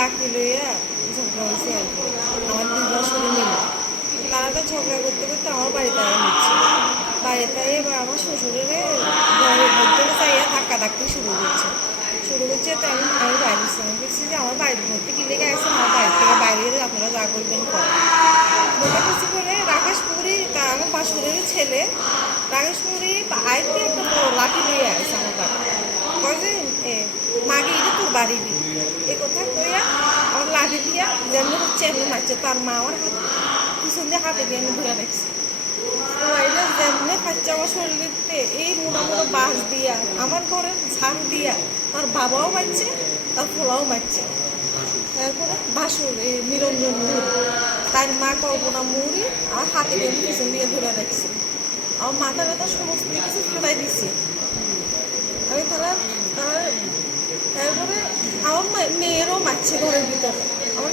লাকড়ি লইয়া ঝগড়া হয়েছে আর কি। আমার দুই বছর মিলে তারা তো ঝগড়া করতে করতে আমার বাড়িতে আয়া হচ্ছে বাড়িতে এবার আমার শ্বশুরের ঘরের চাইয়া ধাক্কা ধাক্কি শুরু করছে। শুরু করছে তো আমি আমি বাইরে সঙ্গে বলছি যে আমার বাড়ির মধ্যে কিনে লেগে আছে আমার বাড়ি থেকে বাইরে আপনারা যা করবেন করেন। বলে করে রাকেশ পুরী তা আমার বাসুরের ছেলে রাকেশ পুরী আইতে একটা বড় লাঠি নিয়ে আসছে আমার বাড়ি। কয়ে যে মাকে এটা তোর বাড়ি এ কইয়া আমার লাঠি দিয়া যেমন হচ্ছে এমনি মারছে, তার মা আমার হাত পিছন দিয়ে হাতে দিয়ে আমি ধরে রাখছি। এটা যেমনি খাচ্ছে আমার শরীরেতে, এই মোটা মোটা বাঁশ দিয়া, আমার ঘরে ঝাড় দিয়া, তার বাবাও মারছে, তার ফোলাও মারছে। তারপরে বাসুর, এই নিরঞ্জন মুড়ি। তার মা কল্পনা মুড়ি আর হাতে দিয়ে পিছন দিয়ে ধরে রাখছি। আমার মাথা ব্যথা সমস্ত কিছু ফাটাই দিছি আমি তারা তারা তারপরে আমার মা- মেয়েরও মারছে ঘরের ভিতরে আমার